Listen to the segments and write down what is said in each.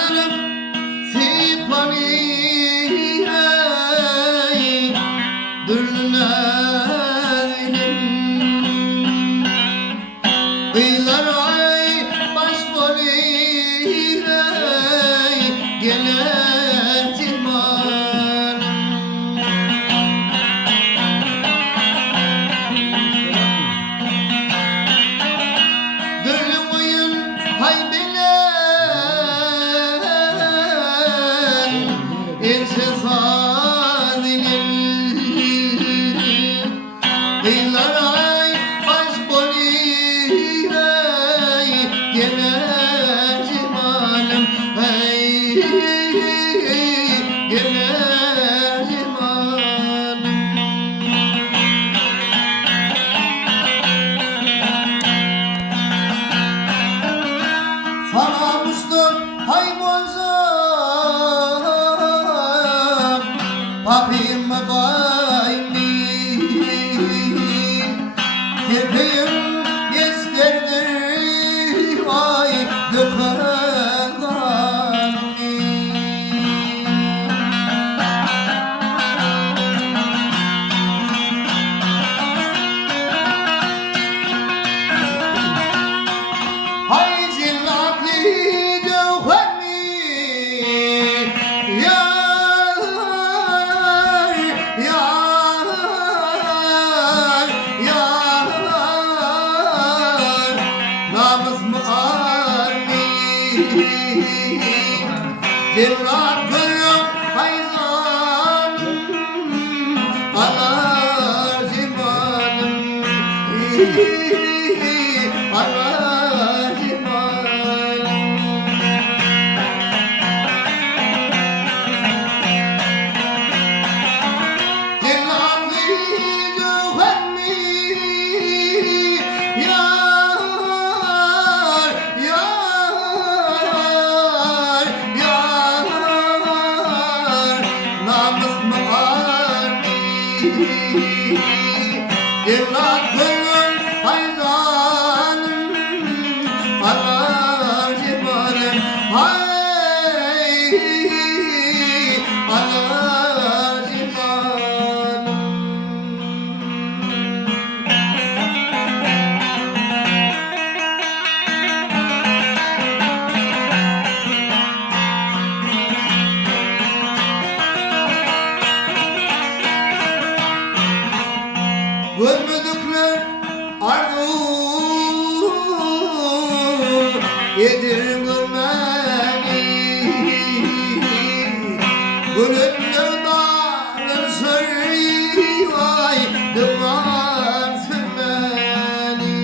Anlarım sipani dürlerim Kıyılar ay baş boli gelir cimanım Dürlüm oyun hay Kıyılar ay baş boli gelir cimanım gelir cimanım Sana muştur hay bozak bakayım mı bayni Kirpiyim yeskerdir ay döker kanni Hay zillatli cevherni Cevrat gülüm hayzanım Alar cimanım Alar cimanım Cevratlı cevherni Yıllar gönlüm hayranım Alar cimanım Alar cimanım Görmedikler arzu yedir görmeni Gönlümde dağlar sarıyay duvarsın beni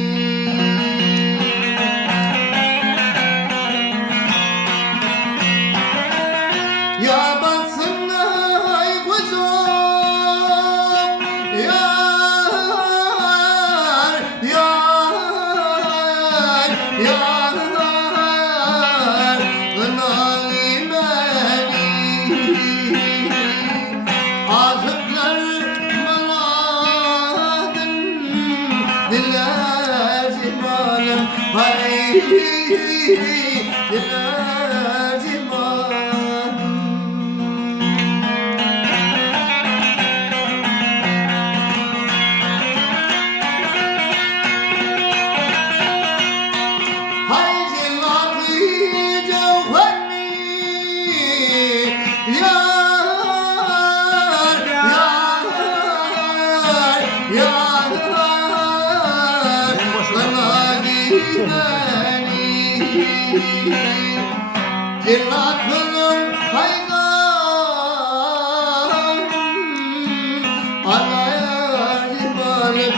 Ya baksın ay kuzum ya Diller cimanım diller cimanım Hay zillatlı cevherni Cillat gülüm hayran Alar cimanım